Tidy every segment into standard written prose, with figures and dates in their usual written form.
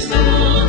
Soul.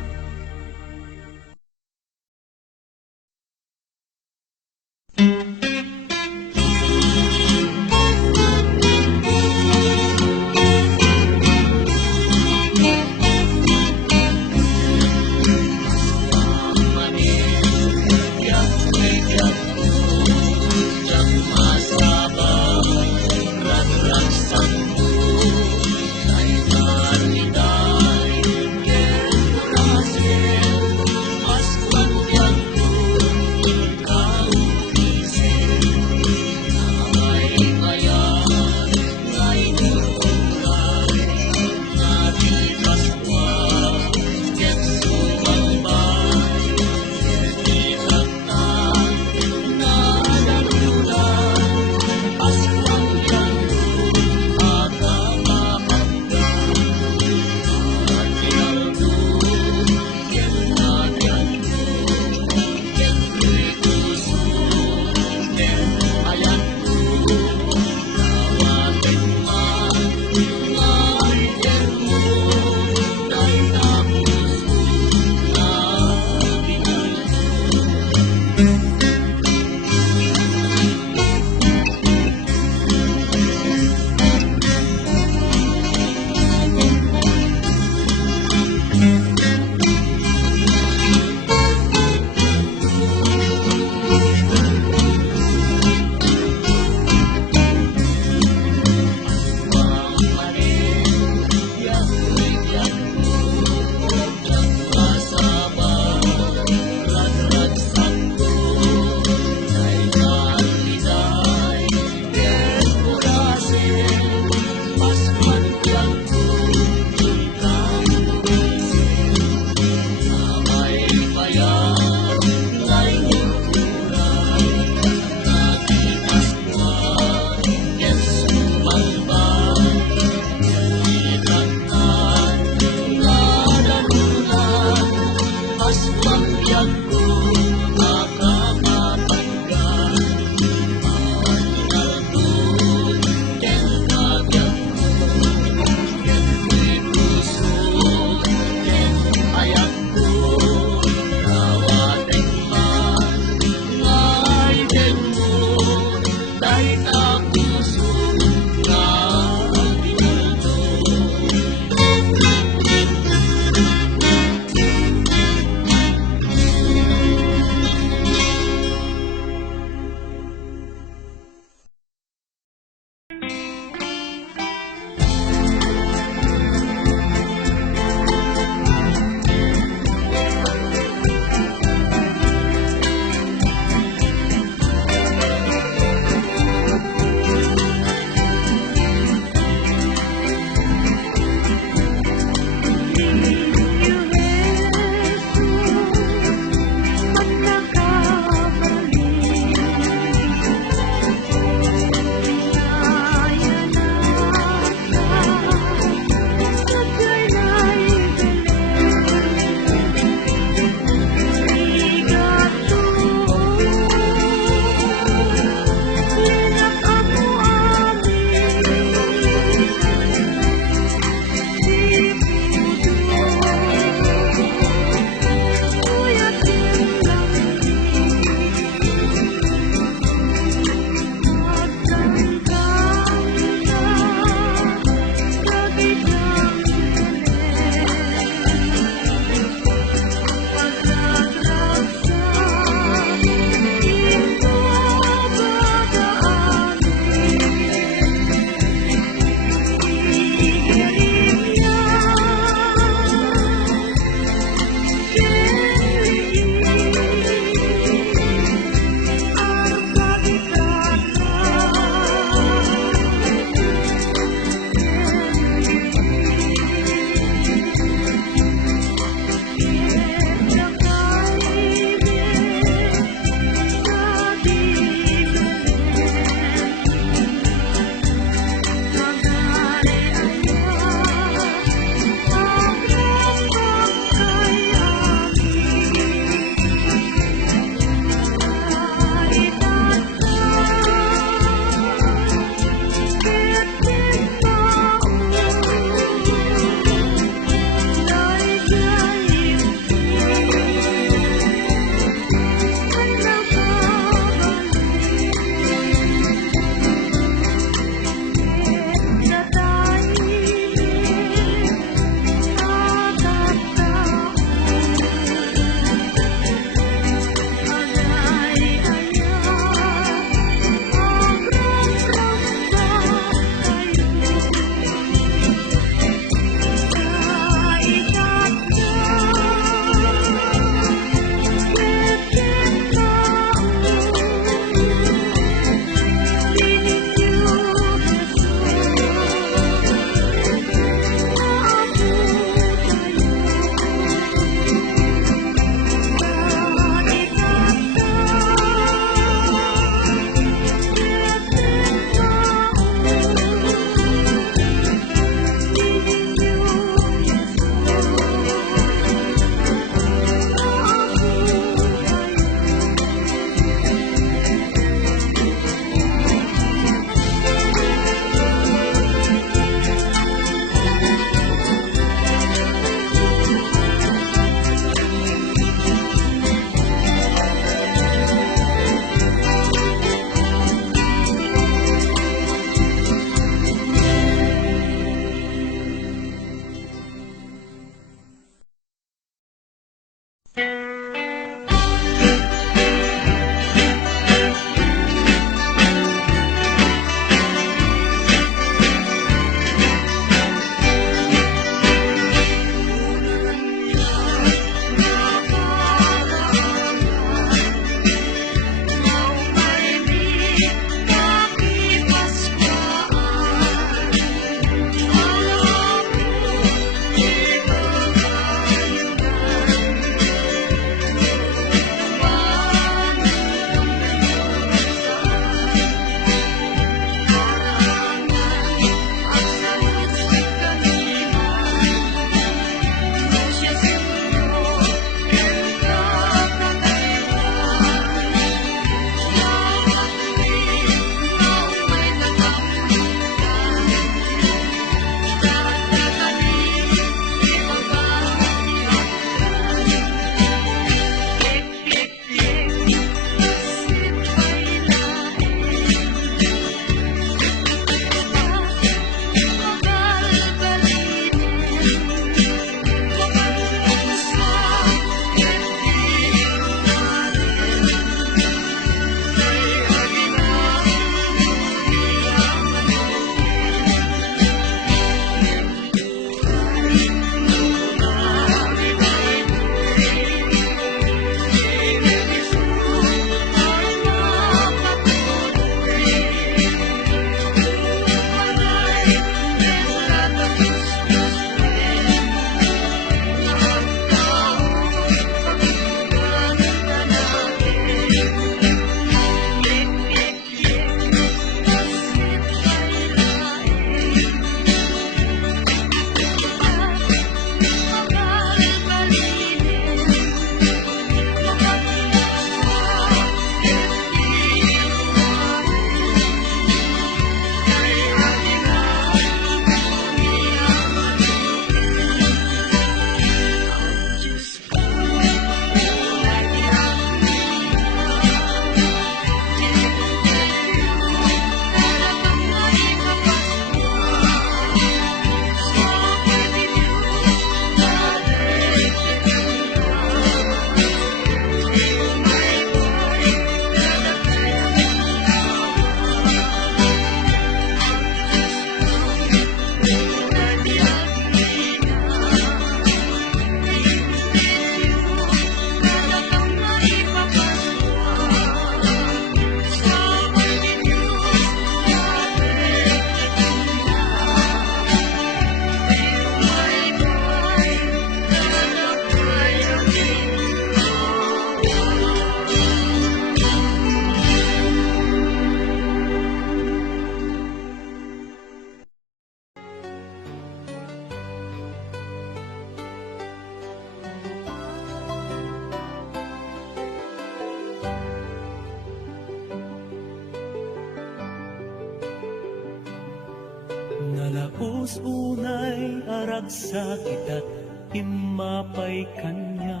Nalaus-unay aragsak ita't imapay kanya.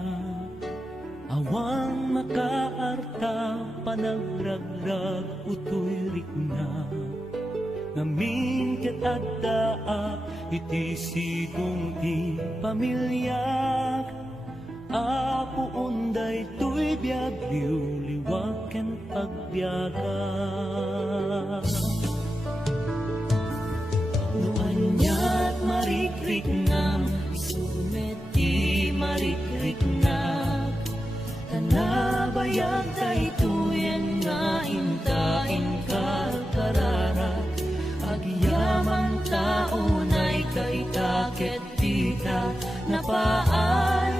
Awang makaarta panagragrag utoy rikna. Ngamin ket adda iti sidong ti pamilyak. Apo unday tuy biagbiw liwag ken pagbiaga. Nuanya't marikrik na isumet ti marikrik na. Tanabayag tay tuyen nga intain karkarara. Agyamang taunay kay taket tita napaay.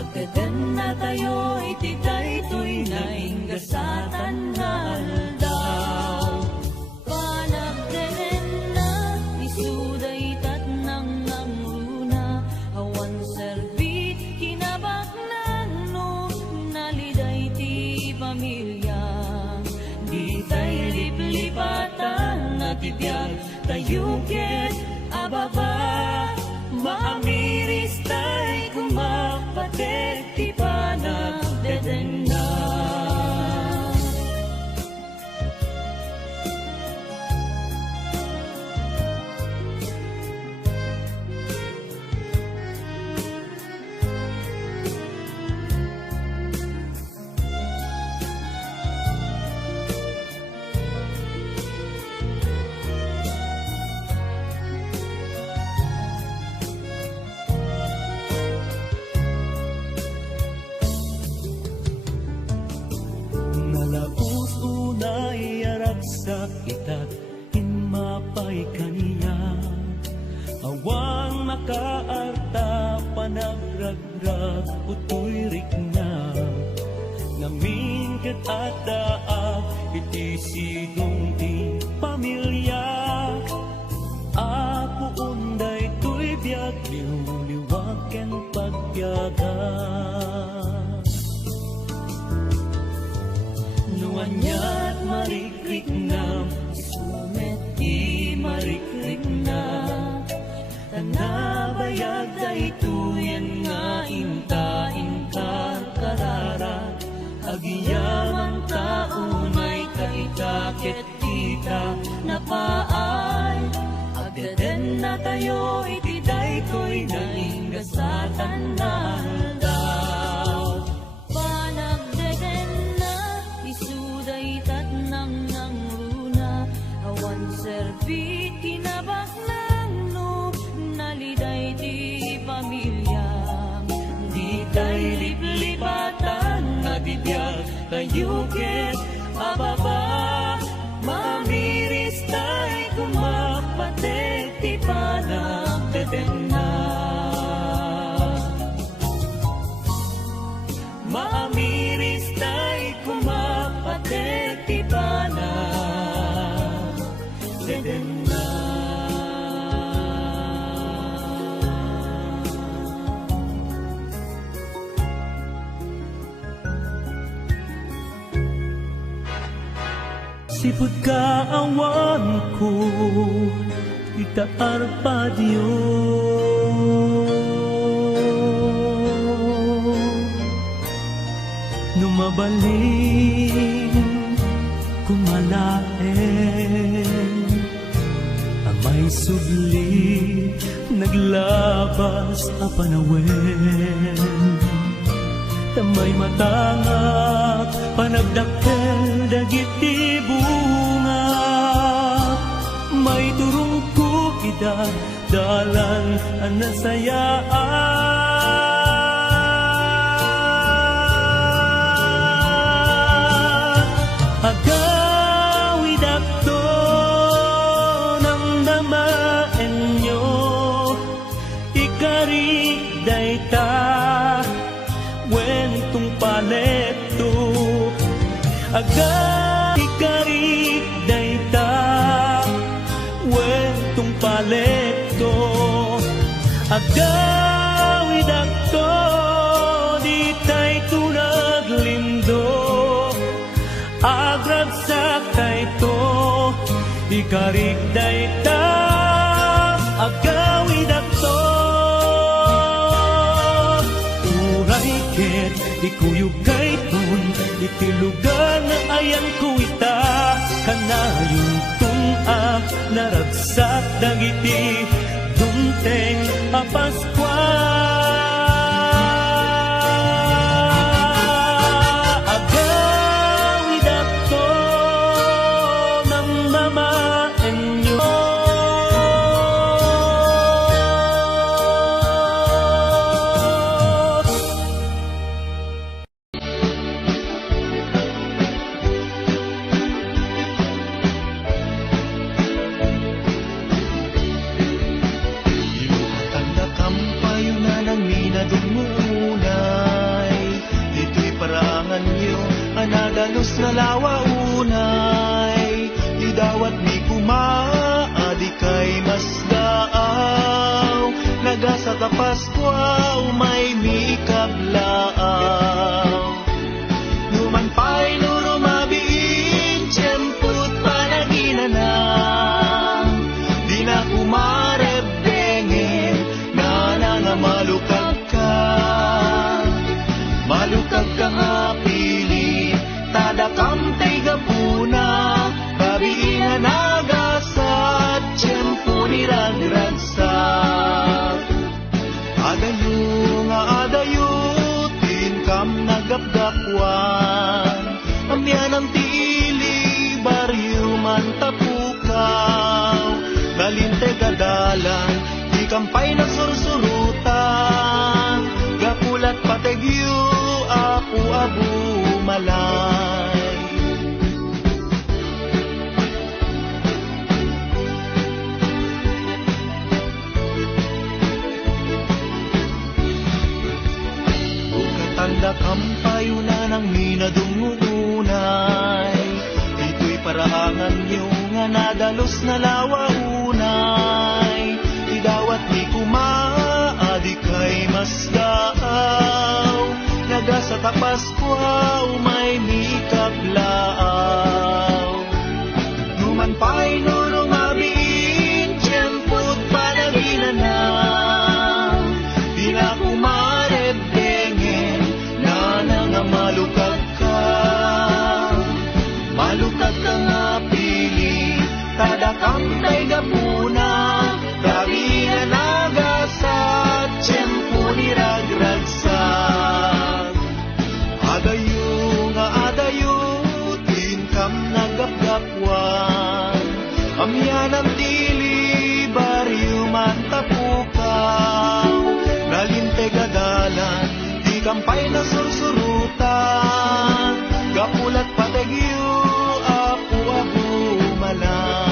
Agdadan na tayo iti daytoy na inggasatan nga aldaw. Panagdenen na isuday tat nang nangruna. Awan serbit kinabaknan no naliday ti pamilya. Di tayo liplipatan na tibiyag tayo ket ababa. Maamiris tay kumapatet ti panagdeden na. Nalaus-unay aragsak ita't imapay kaniya. Awang makaarta panagragrag utoy rikna. Ngamin ket adda iti sidong ti pamilya. Apo unday tuy biagbiw liwag ken pagbiaga. Nuanya't marikrik na isumet ti marikrik na. Tanabayag day tuyen nga intain karkarara. Agyamang taunay kay taket tita napaay. Agdaden na tayo iti daytoy na inggasatan na aldaw. Panagdeden na isuday tat nang nangruna. Awan serbit kinabaknan no naliday ti pamilya. Di tay liplipatan na tibiyag tayo ket ababa. Mamiris tay kumapatet ti panagdeden na. Maamiris tay kumapatet ti panagdeden na. Sipud ka awan ko itaar pa Dios. Numabalin kumalaen amay sudli naglabas a panawen. Tamay matangak panagdakkel dagiti bunga. May turong kukida dalan anasayaan. Agawid akto ng damaen nyo. Ikarig dayta wentong paleto. Ikarig dayta wentong paleto. Agawid akto di tay tunaglindo. Agragsak kay to ikarig dayta ikuyog kay tun, iti lugar na ayan ko ita, kanayong tun-a, naragsak dagiti, dunteng a Paskwa. Agawid ako ng mamaenyo, Anadalos na lawa unay, idawat ni kumaadi kay masdaaw, nagasa ta Paskwa umay mi kablaaw. Numan pa'y nurumabiin, tiyemput panaginanang, di na kumarebdengen, na nangamalukag ka, malukag ka nga pili, tadakam tay gapuna, babiina nagasat, tiyempo niragragsak. Adayo nga adayo, tinkam nagapgapwan, amyan ang tili, baryo man tapukaw, galinte gadalan, di kampay nagsursurutan, gapulat pategyo, apu-abu malay. Ukatanda kampayunan ang minadungunay, ito'y paraangan niyo nga nadalos na lawa unay, idawat ni kumaadi kay masdaaw, nagasa ta Paskwa umay mi kablaaw. Numan pa'y nurumabiin, tiyemput panaginanang, di na kumarebdengen, na nangamalukag ka, malukag ka nga pili, tadakam tay gapuna, gabi na nagasat, tiyempo niragragsak. Adayo nga adayo, tinkam nagapgapwan, amyan ang dili, baryo man tapukaw, nalinte gadalan, di kampay na sursurutan, gapulat pategyo, apu-abu malay.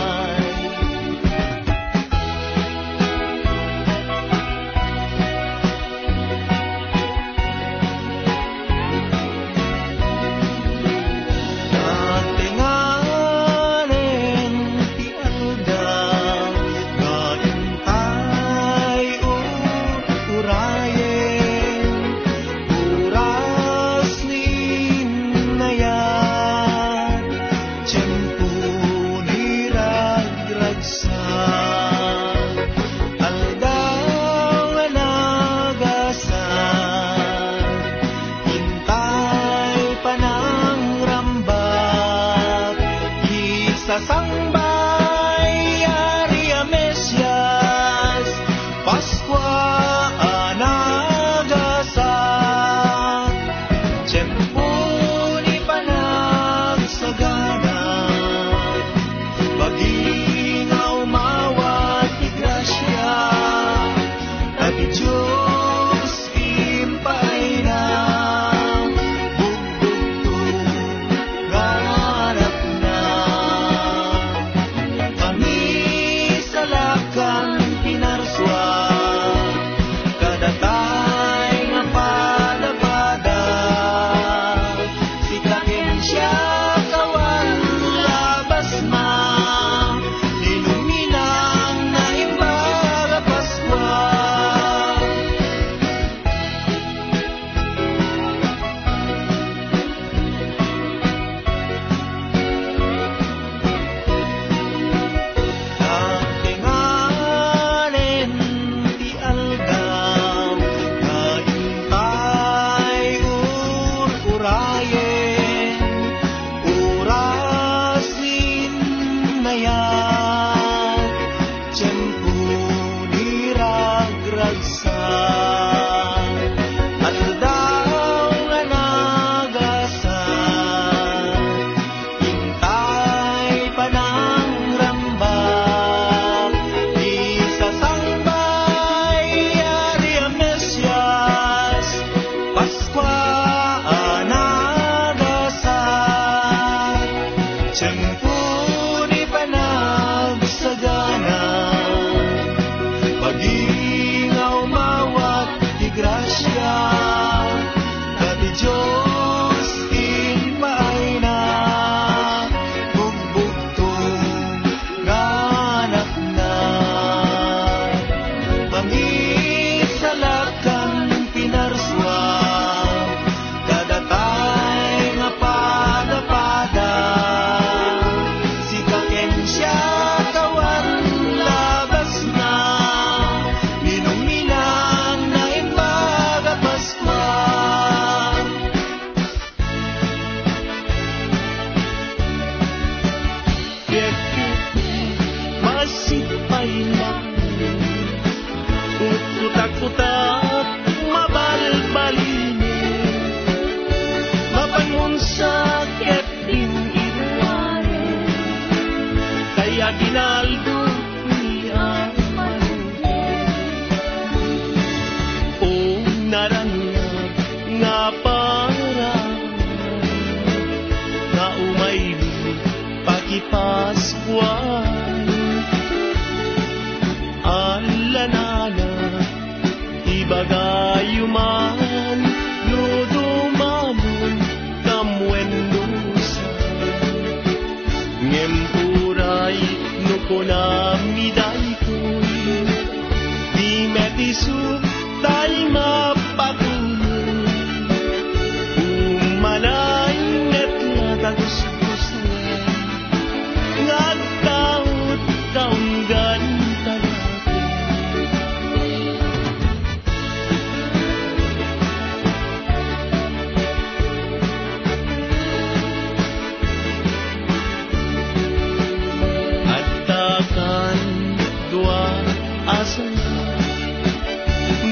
Sasambay Aria Mesias, Paskwa anagasat, tiyempo ni panagsagana, bagingaw mawat ni grasya, tabi Diyos impay na, bugdugtog ganap na. Tiyempo ni panagsagana, pag-ingaw mawat di grasya, dati Diyos in maay na, bugbugtong nganak na. Mangisalakan pinarswa, kadatay nga pada-pada, si kakensya kawan labas na, minuminang na imbaga Paskwa. Masipay lang, kutak-kutak mabalbalin, mapangunsa ket din inuwari, kaya ginaldo niya o naranyag nga para nga umayli pagipaskuan. Alanana ibagayuman no dumanon kamwendosa, ngempuray no konamiday ko'y di metisu tay mapatunod, umanay net nataguskus ngagkaot kaunggan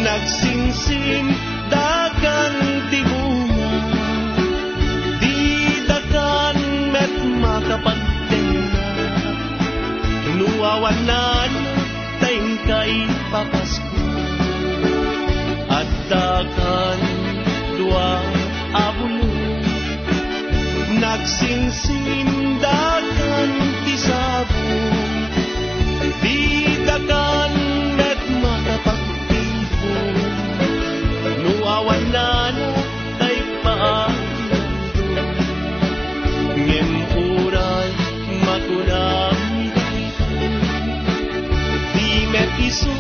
nagsingsing dagang tibunga, di dakan met makapagtenga, nuwawanan tayong kay papasko, at dakan dua abulo, nagsingsing dagang tisabong, di dakan met makapagtenga, nuwawanan tay paayando, ngempuray makunami di met isu